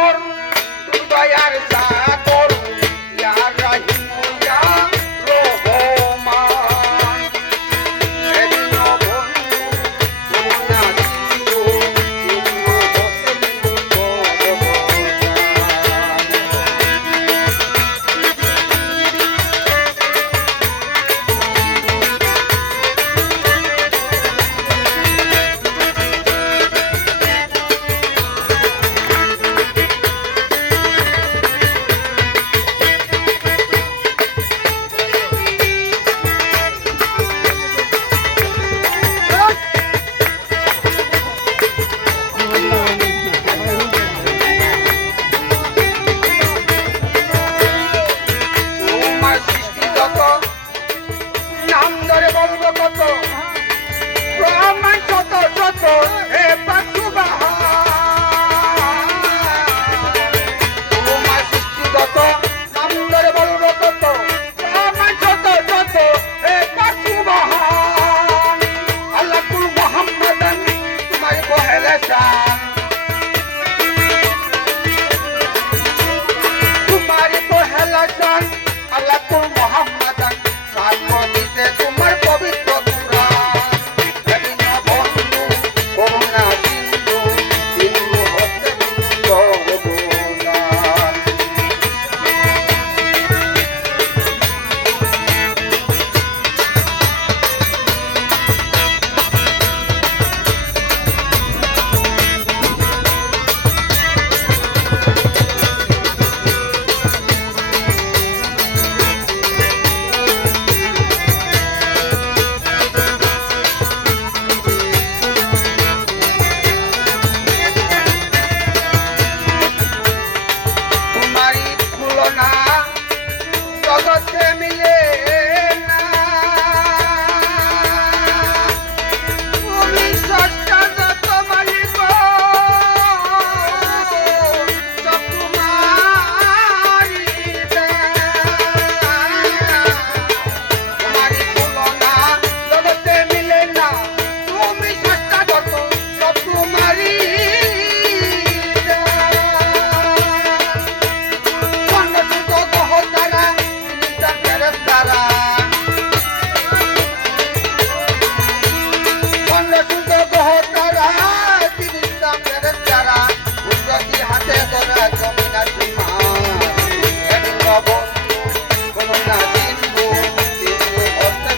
সাগর দয়ার সাগর ইয়া রাহিম ইয়া রহমান এদিন বন্ধু করুণা সিন্ধু সিন্ধু হতে নাম ধরে বলবো কত প্রমাণ শত শত হে তোমার সৃষ্টিগত নাম ধরে বলবো কত প্রমাণ শত শত হে আল্লাহ কুল মুহাম্মাদান তোমার পহেলা শান তোমার পহেলা শান আল্লাহ কুল মুহাম্মাদান তোমার পবিত্র বন্ধু করুণা সিন্ধু সিন্ধু হতে জগতে মিলে না তুমি সষ্টা যত মালিক সব তোমারই তোমারই তুলনা জগতে মিলে না তুমি সষ্টা যত সব তোমারই হাতে ধরা জমিনা করুণা সিন্ধু সিন্ধু হতে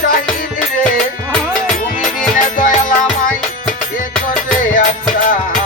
শহীদ রে তুমি বিনে দয়াল আমায় এ করে আচ্ছা